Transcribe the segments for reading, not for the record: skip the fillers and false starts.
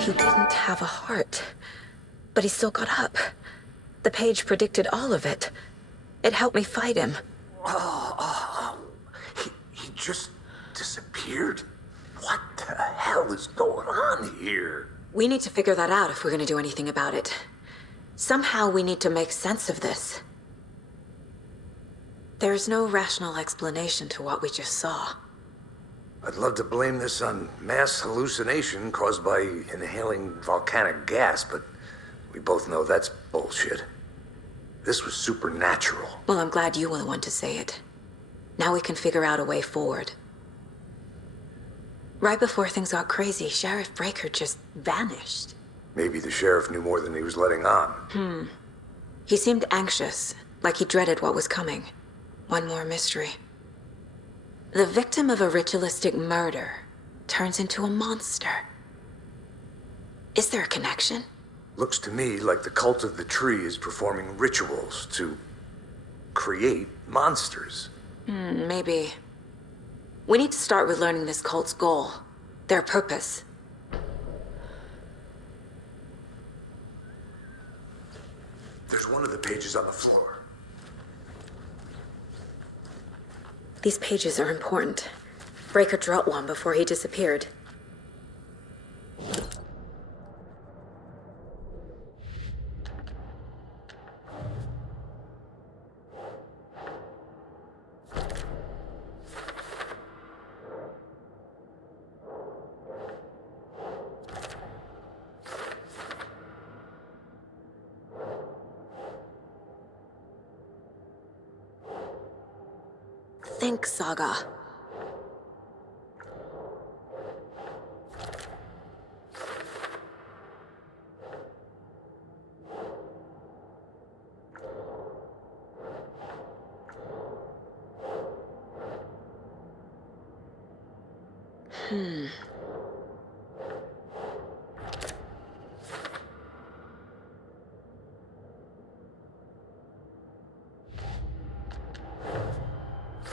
He didn't have a heart, but he still got up. The page predicted all of it. It helped me fight him. He just disappeared? What the hell is going on here? We need to figure that out if we're gonna do anything about it. Somehow we need to make sense of this. There's no rational explanation to what we just saw. I'd love to blame this on mass hallucination caused by inhaling volcanic gas, but we both know that's bullshit. This was supernatural. Well, I'm glad you were the one to say it. Now we can figure out a way forward. Right before things got crazy, Sheriff Breaker just vanished. Maybe the sheriff knew more than he was letting on. He seemed anxious, like he dreaded what was coming. One more mystery. The victim of a ritualistic murder turns into a monster. Is there a connection? Looks to me like the cult of the tree is performing rituals to create monsters. Maybe. We need to start with learning this cult's goal, their purpose. There's one of the pages on the floor. These pages are important. Breaker dropped one before he disappeared. Think, Saga.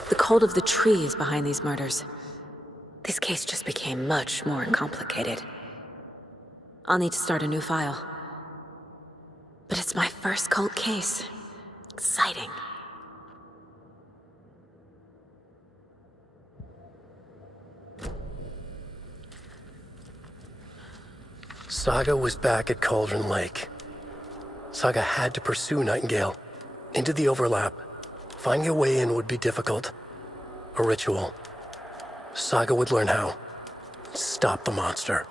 The cult of the tree is behind these murders. This case just became much more complicated. I'll need to start a new file. But it's my first cult case. Exciting. Saga was back at Cauldron Lake. Saga had to pursue Nightingale into the overlap. Finding a way in would be difficult. A ritual. Saga would learn how. Stop the monster.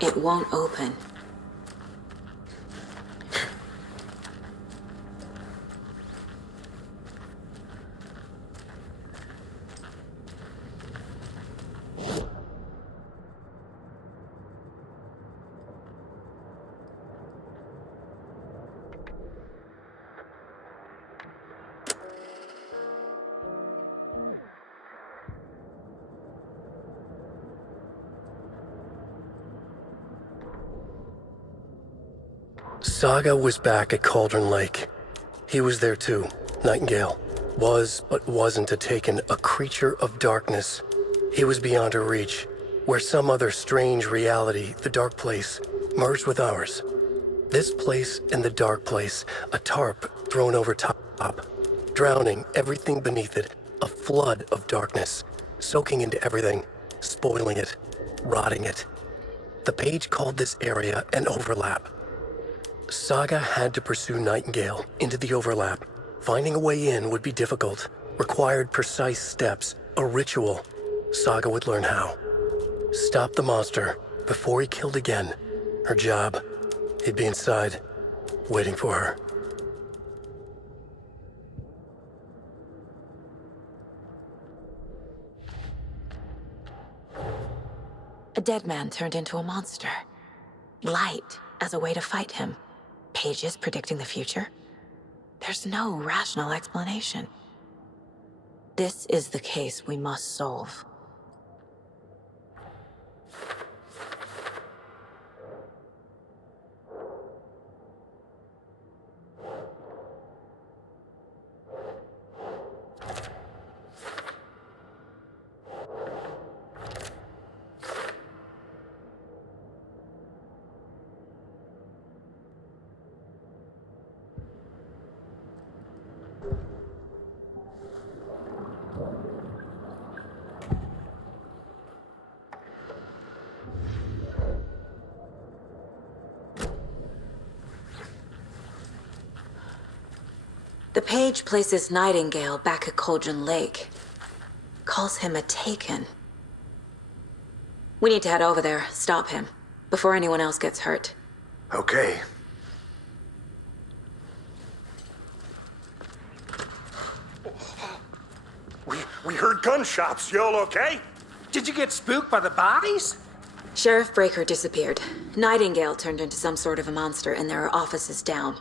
It won't open. Saga was back at Cauldron Lake. He was there too. Nightingale was, but wasn't a taken, a creature of darkness. He was beyond her reach, where some other strange reality, the dark place, merged with ours. This place and the dark place, a tarp thrown over top, drowning everything beneath it, a flood of darkness, soaking into everything, spoiling it, rotting it. The page called this area an overlap. Saga had to pursue Nightingale into the overlap. Finding a way in would be difficult, required precise steps, a ritual. Saga would learn how. Stop the monster, Before he killed again, her job, he'd be inside, waiting for her. A dead man turned into a monster. Light as a way to fight him. Pages predicting the future. There's no rational explanation. This is the case we must solve. The page places Nightingale back at Cauldron Lake. Calls him a Taken. We need to head over there, stop him, before anyone else gets hurt. Okay. We heard gunshots. You all okay? Did you get spooked by the bodies? Sheriff Breaker disappeared. Nightingale turned into some sort of a monster, and there are offices down.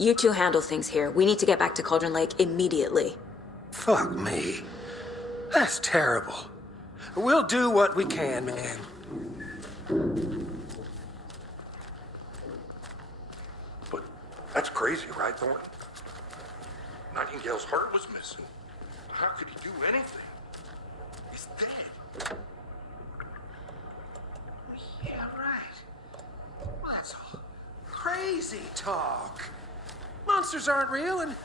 You two handle things here. We need to get back to Cauldron Lake immediately. Fuck me. That's terrible. We'll do what we can, man. But that's crazy, right, Thornton? Nightingale's heart was missing. How could he do anything? He's dead. Yeah, right. Well, that's all crazy talk. Monsters aren't real, and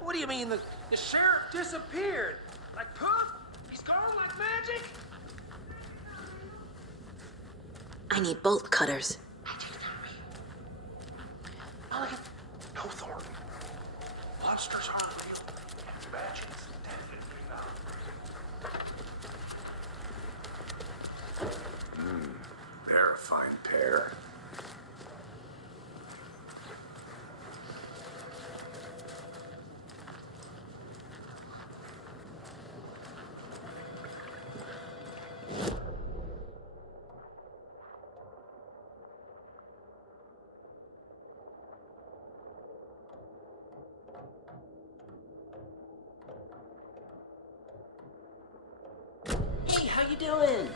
what do you mean the sheriff disappeared? Like poof? He's gone like magic? I need bolt cutters. No, Thornton. Monsters aren't real. Magic's definitely not. They're a fine pair. Hey, how you doing?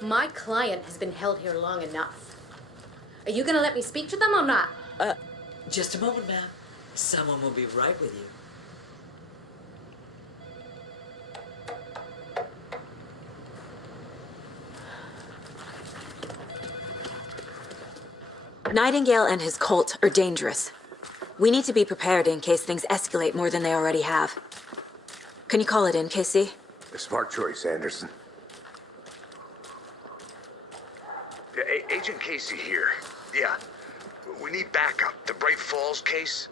My client has been held here long enough. Are you gonna let me speak to them or not? Just a moment, ma'am. Someone will be right with you. Nightingale and his cult are dangerous. We need to be prepared in case things escalate more than they already have. Can you call it in, Casey? A smart choice, Anderson. Yeah, Agent Casey here. Yeah. We need backup. The Bright Falls case.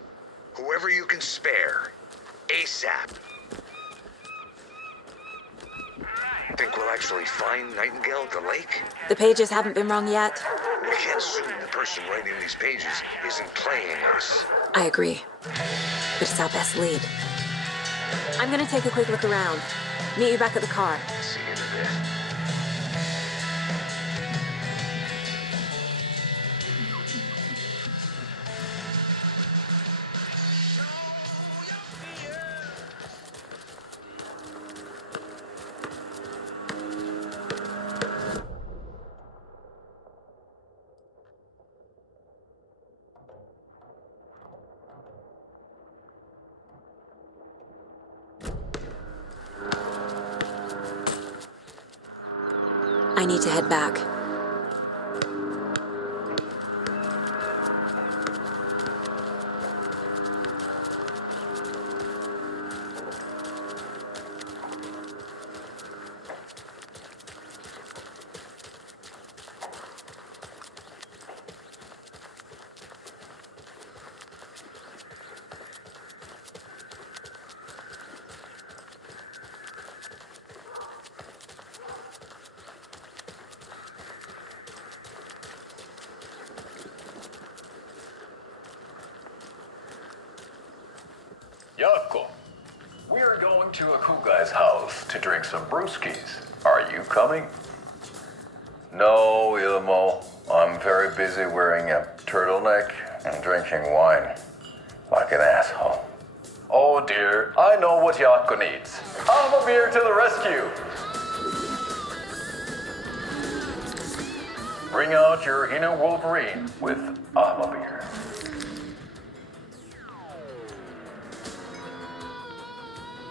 Whoever you can spare. ASAP. Think we'll actually find Nightingale at the lake? The pages haven't been wrong yet. We can't assume the person writing these pages isn't playing us. I agree. But it's our best lead. I'm gonna take a quick look around. Meet you back at the car. See you in a bit. I need to head back. Yako, we're going to a cool guy's house to drink some brewskis. Are you coming? No, Ilmo. I'm very busy wearing a turtleneck and drinking wine. Like an asshole. Oh dear, I know what Yako needs. I'm a beer to the rescue. Bring out your inner Wolverine with a beer.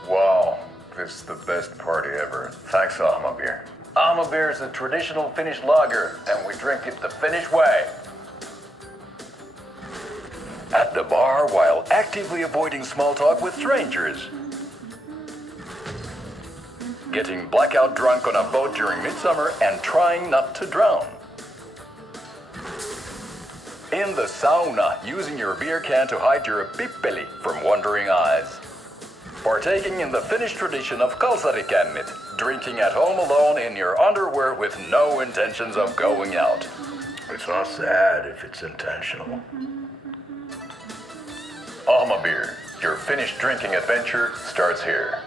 Wow, this is the best party ever. Thanks, Beer. Beer is a traditional Finnish lager, and we drink it the Finnish way. At the bar while actively avoiding small talk with strangers. Getting blackout drunk on a boat during midsummer and trying not to drown. In the sauna, using your beer can to hide your pippeli from wandering eyes. Partaking in the Finnish tradition of kalsarikännit, drinking at home alone in your underwear with no intentions of going out. It's not sad if it's intentional. Beer, your Finnish drinking adventure starts here.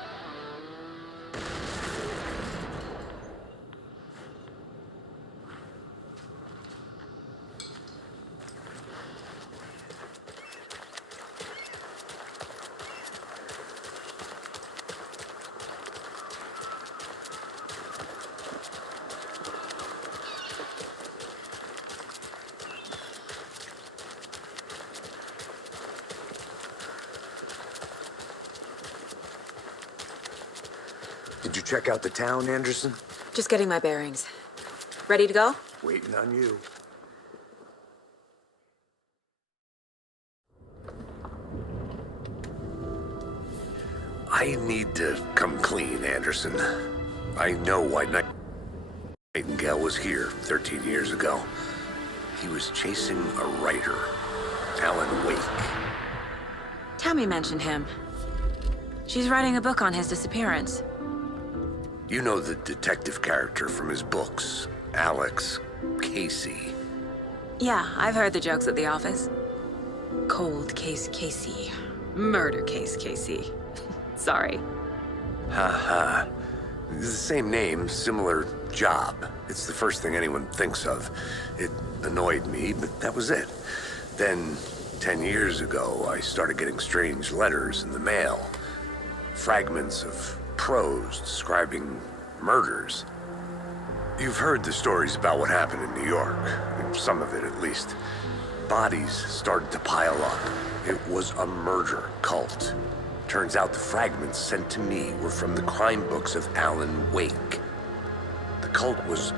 Did you check out the town, Anderson? Just getting my bearings. Ready to go? Waiting on you. I need to come clean, Anderson. I know why Nightingale was here 13 years ago. He was chasing a writer, Alan Wake. Tammy mentioned him. She's writing a book on his disappearance. You know the detective character from his books, Alex Casey. Yeah, I've heard the jokes at the office. Cold case Casey. Murder case Casey. Sorry. Ha. It's the same name, similar job. It's the first thing anyone thinks of. It annoyed me, but that was it. Then, 10 years ago, I started getting strange letters in the mail. Fragments of prose describing murders. You've heard the stories about what happened in New York. Some of it, at least. Bodies started to pile up. It was a murder cult. Turns out the fragments sent to me were from the crime books of Alan Wake. The cult was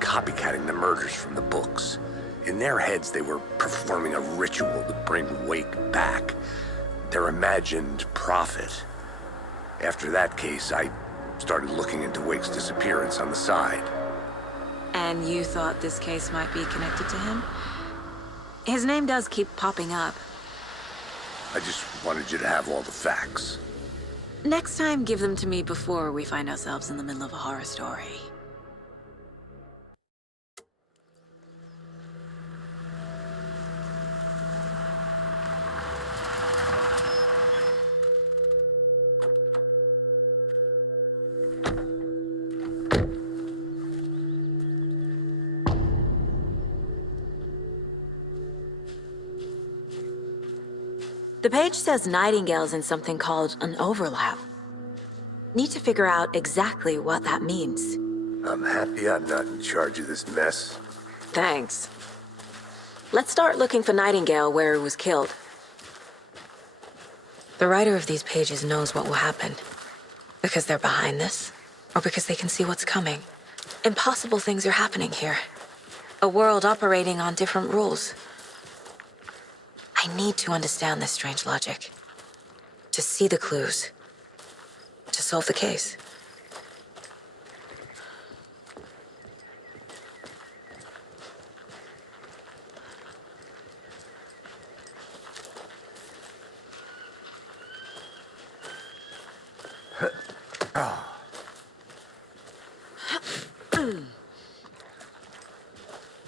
copycatting the murders from the books. In their heads, they were performing a ritual to bring Wake back. Their imagined prophet. After that case, I started looking into Wake's disappearance on the side. And you thought this case might be connected to him? His name does keep popping up. I just wanted you to have all the facts. Next time, give them to me before we find ourselves in the middle of a horror story. The page says Nightingale's in something called an overlap. Need to figure out exactly what that means. I'm happy I'm not in charge of this mess. Thanks. Let's start looking for Nightingale where he was killed. The writer of these pages knows what will happen. Because they're behind this, or because they can see what's coming. Impossible things are happening here. A world operating on different rules. I need to understand this strange logic. To see the clues. To solve the case.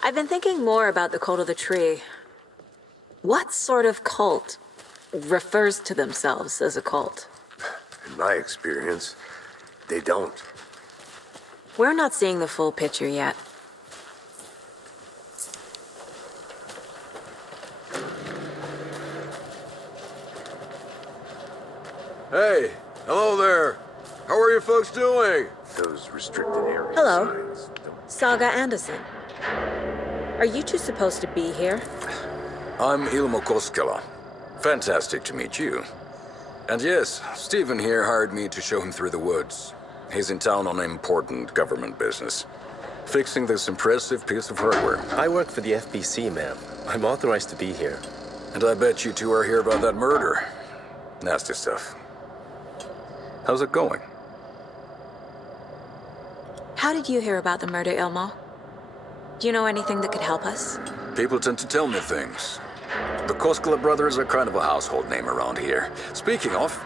I've been thinking more about the cult of the tree. What sort of cult refers to themselves as a cult. In my experience, they don't. We're not seeing the full picture yet. Hey, hello there. How are you folks doing? Those restricted area Hello. signs don't... Saga Anderson. Are you two supposed to be here? I'm Ilmo Koskela. Fantastic to meet you. And yes, Stephen here hired me to show him through the woods. He's in town on important government business, fixing this impressive piece of hardware. I work for the FBC, ma'am. I'm authorized to be here. And I bet you two are here about that murder. Nasty stuff. How's it going? How did you hear about the murder, Ilmo? Do you know anything that could help us? People tend to tell me things. The Koskela brothers are kind of a household name around here. Speaking of,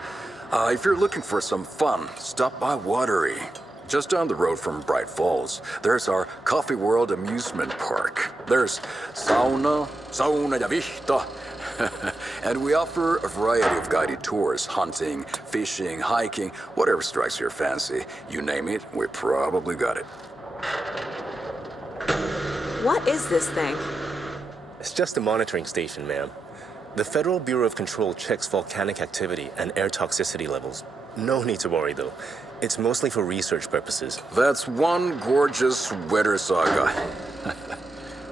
if you're looking for some fun, stop by Watery. Just down the road from Bright Falls, there's our Coffee World amusement park. There's sauna ja vihta. And we offer a variety of guided tours, hunting, fishing, hiking, whatever strikes your fancy. You name it, we probably got it. What is this thing? It's just a monitoring station, ma'am. The Federal Bureau of Control checks volcanic activity and air toxicity levels. No need to worry, though. It's mostly for research purposes. That's one gorgeous sweater, Saga.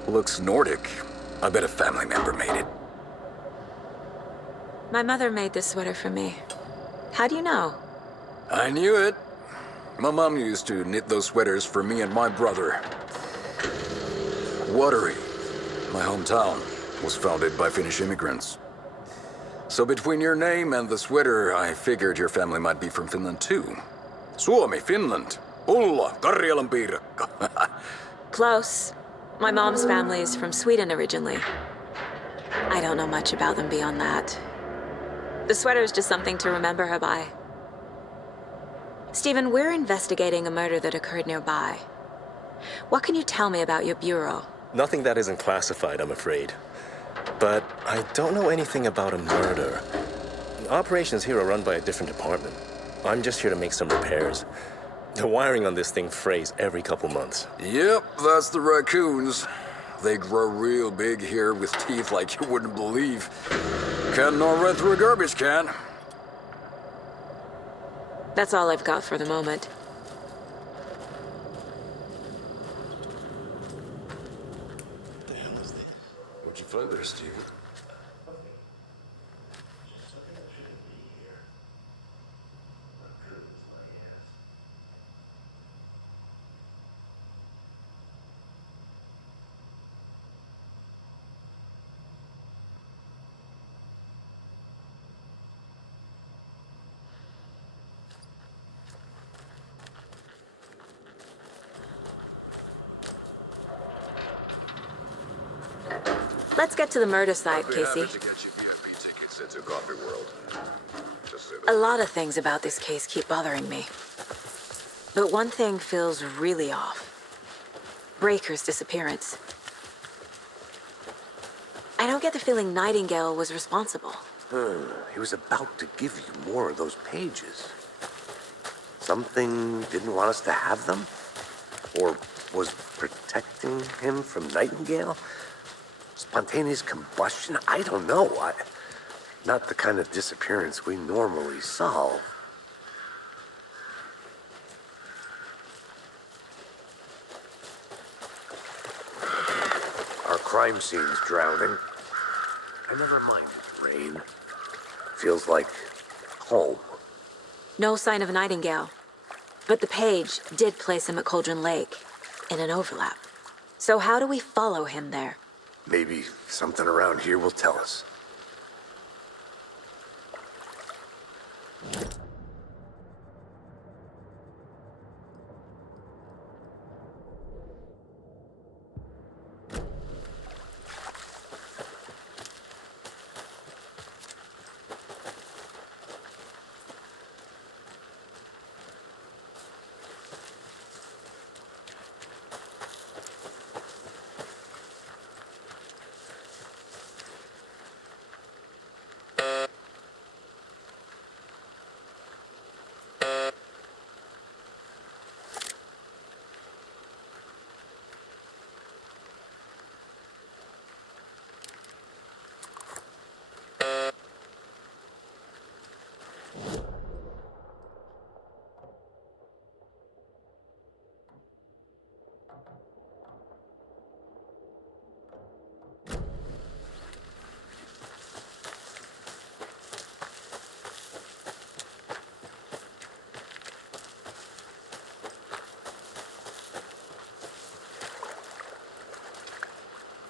Looks Nordic. I bet a family member made it. My mother made this sweater for me. How do you know? I knew it. My mom used to knit those sweaters for me and my brother. Watery, my hometown, was founded by Finnish immigrants. So between your name and the sweater, I figured your family might be from Finland too. Suomi, Finland. Ulla, Karjalan piirakka. Close. My mom's family is from Sweden originally. I don't know much about them beyond that. The sweater is just something to remember her by. Stephen, we're investigating a murder that occurred nearby. What can you tell me about your bureau? Nothing that isn't classified, I'm afraid. But I don't know anything about a murder. Operations here are run by a different department. I'm just here to make some repairs. The wiring on this thing frays every couple months. Yep, that's the raccoons. They grow real big here with teeth like you wouldn't believe. Can't nor run through a garbage can. That's all I've got for the moment. What'd you find there, Steven? Let's get to the murder site, Casey. To get you VIP tickets into Coffee World. Just say A lot of things about this case keep bothering me. But one thing feels really off. Breaker's disappearance. I don't get the feeling Nightingale was responsible. He was about to give you more of those pages. Something didn't want us to have them? Or was protecting him from Nightingale? Spontaneous combustion? I don't know. Not the kind of disappearance we normally solve. Our crime scene's drowning. I never minded rain. Feels like home. No sign of Nightingale. But the page did place him at Cauldron Lake, in an overlap. So how do we follow him there? Maybe something around here will tell us.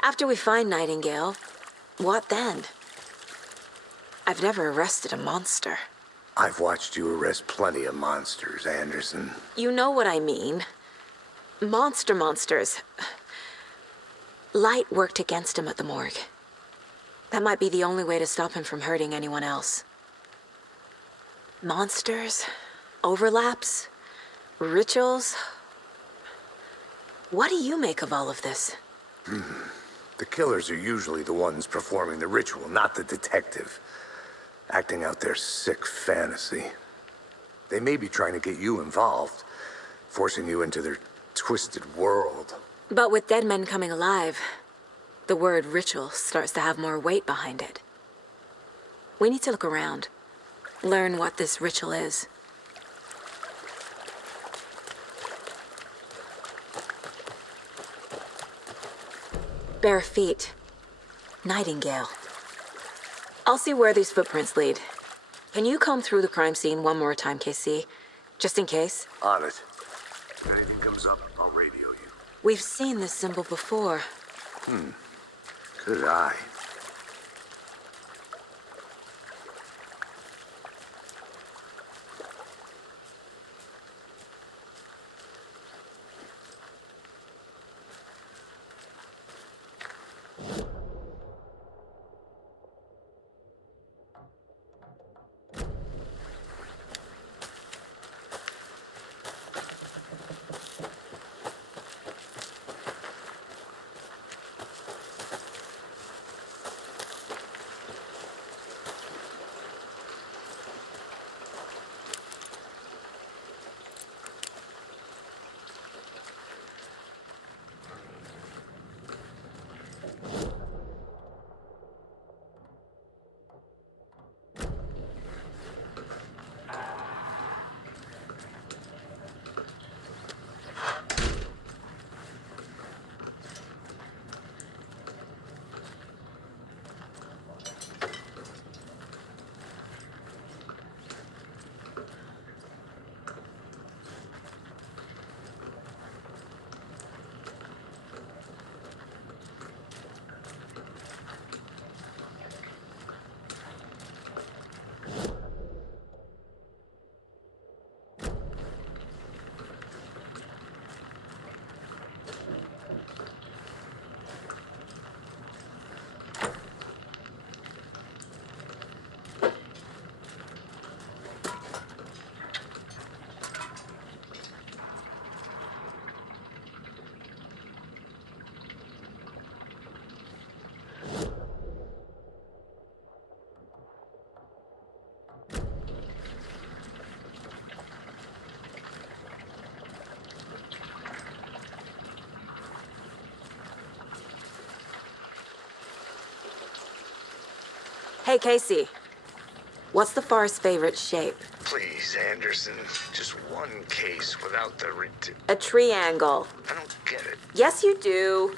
After we find Nightingale, what then? I've never arrested a monster. I've watched you arrest plenty of monsters, Anderson. You know what I mean. Monsters. Light worked against him at the morgue. That might be the only way to stop him from hurting anyone else. Monsters, overlaps, rituals. What do you make of all of this? The killers are usually the ones performing the ritual, not the detective. Acting out their sick fantasy. They may be trying to get you involved, forcing you into their twisted world. But with dead men coming alive, the word ritual starts to have more weight behind it. We need to look around, learn what this ritual is. Bare feet. Nightingale. I'll see where these footprints lead. Can you comb through the crime scene one more time, KC? Just in case? On it. If anything comes up, I'll radio you. We've seen this symbol before. Good eye. Hey, Casey. What's the far's favorite shape? Please, Anderson. Just one case without the A triangle. I don't get it. Yes, you do.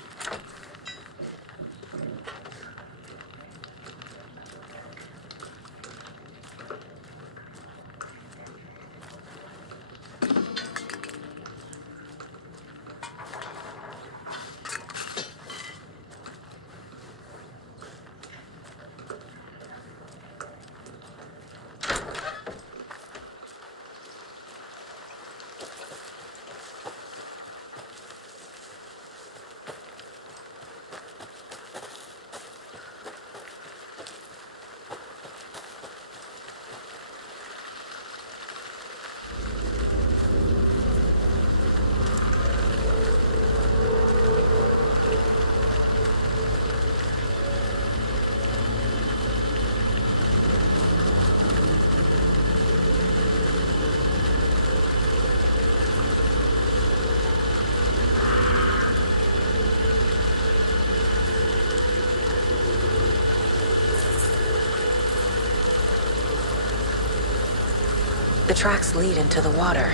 The tracks lead into the water.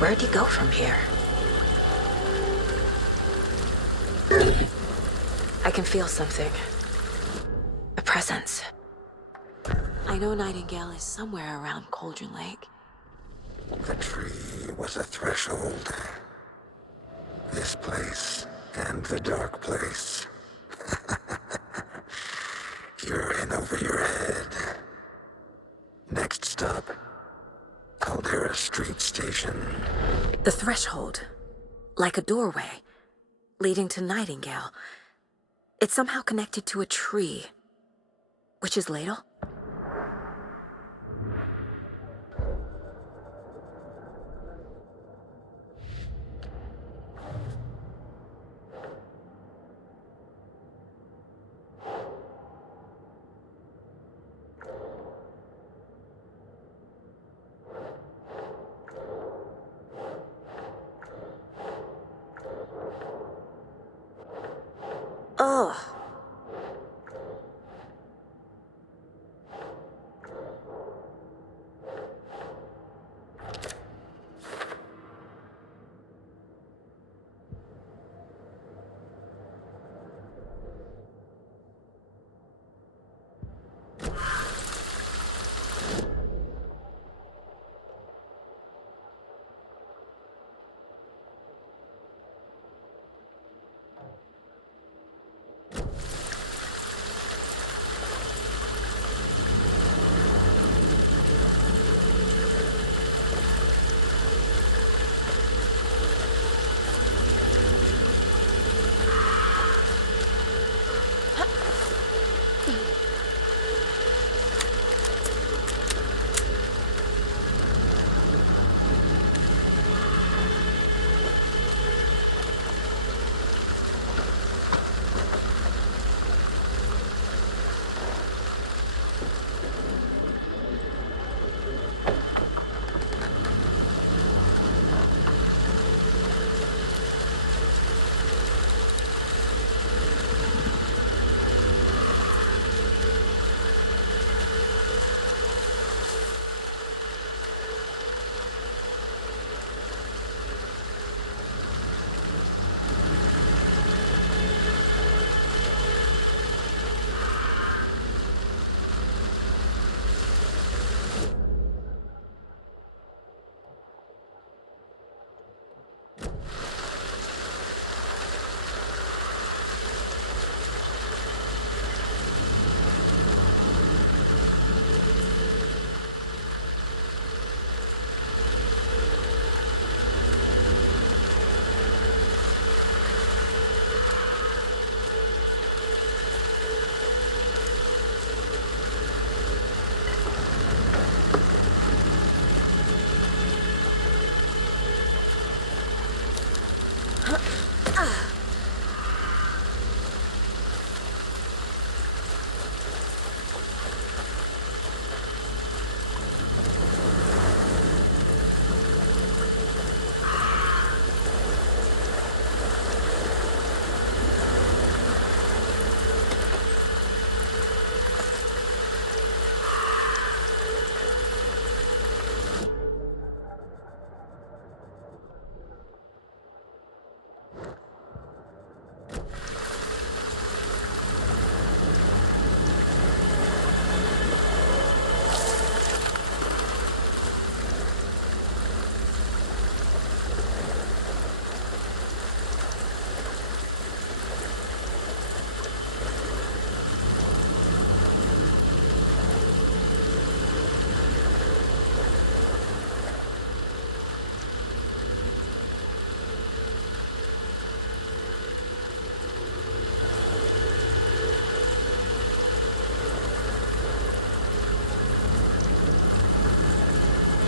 Where'd you go from here? I can feel something. A presence. I know Nightingale is somewhere around Cauldron Lake. The tree was a threshold. This place And the dark place. You're in over your head. Next stop, Caldera Street Station. The threshold. Like a doorway. Leading to Nightingale. It's somehow connected to a tree. Witch's Ladle? Ugh.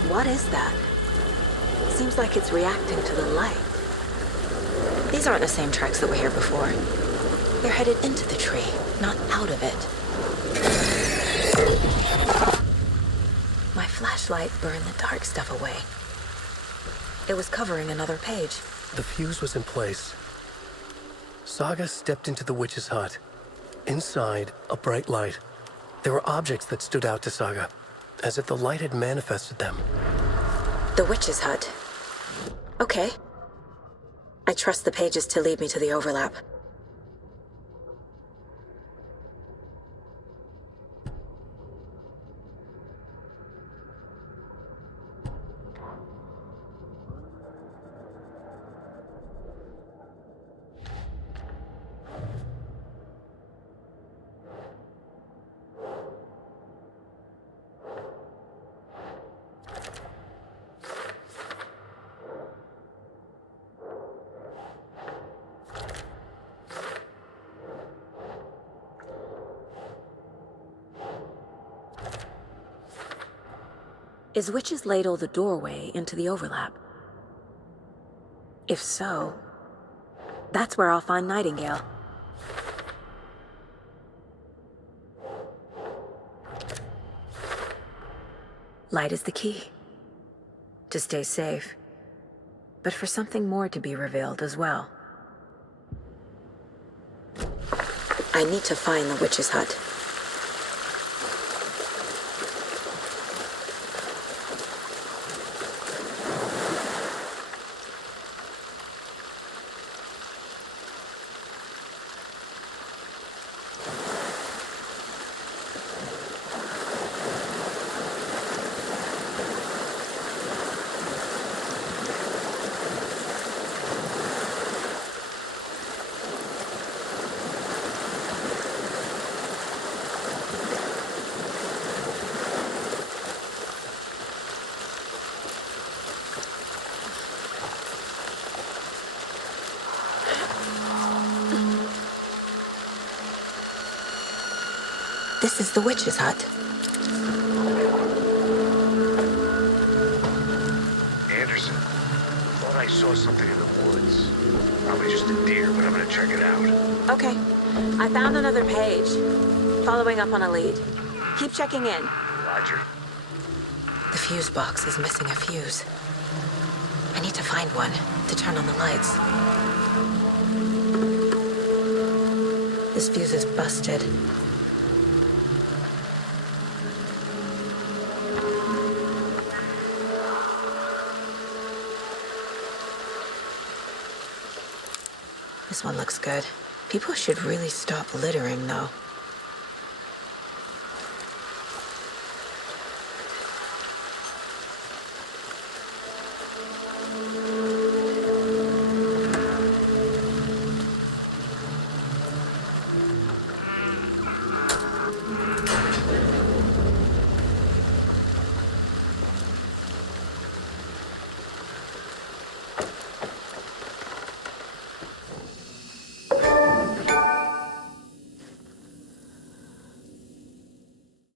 What is that? Seems like it's reacting to the light. These aren't the same tracks that were here before. They're headed into the tree, not out of it. My flashlight burned the dark stuff away. It was covering another page. The fuse was in place. Saga stepped into the witch's hut. Inside, a bright light. There were objects that stood out to Saga, as if the light had manifested them. The witch's hut. Okay. I trust the pages to lead me to the overlap. Is Witch's Ladle the doorway into the overlap? If so, that's where I'll find Nightingale. Light is the key. To stay safe, but for something more to be revealed as well. I need to find the witch's hut. This is the witch's hut. Anderson, thought I saw something in the woods. Probably just a deer, but I'm gonna check it out. Okay, I found another page. Following up on a lead. Keep checking in. Roger. The fuse box is missing a fuse. I need to find one to turn on the lights. This fuse is busted. This one looks good. People should really stop littering, though.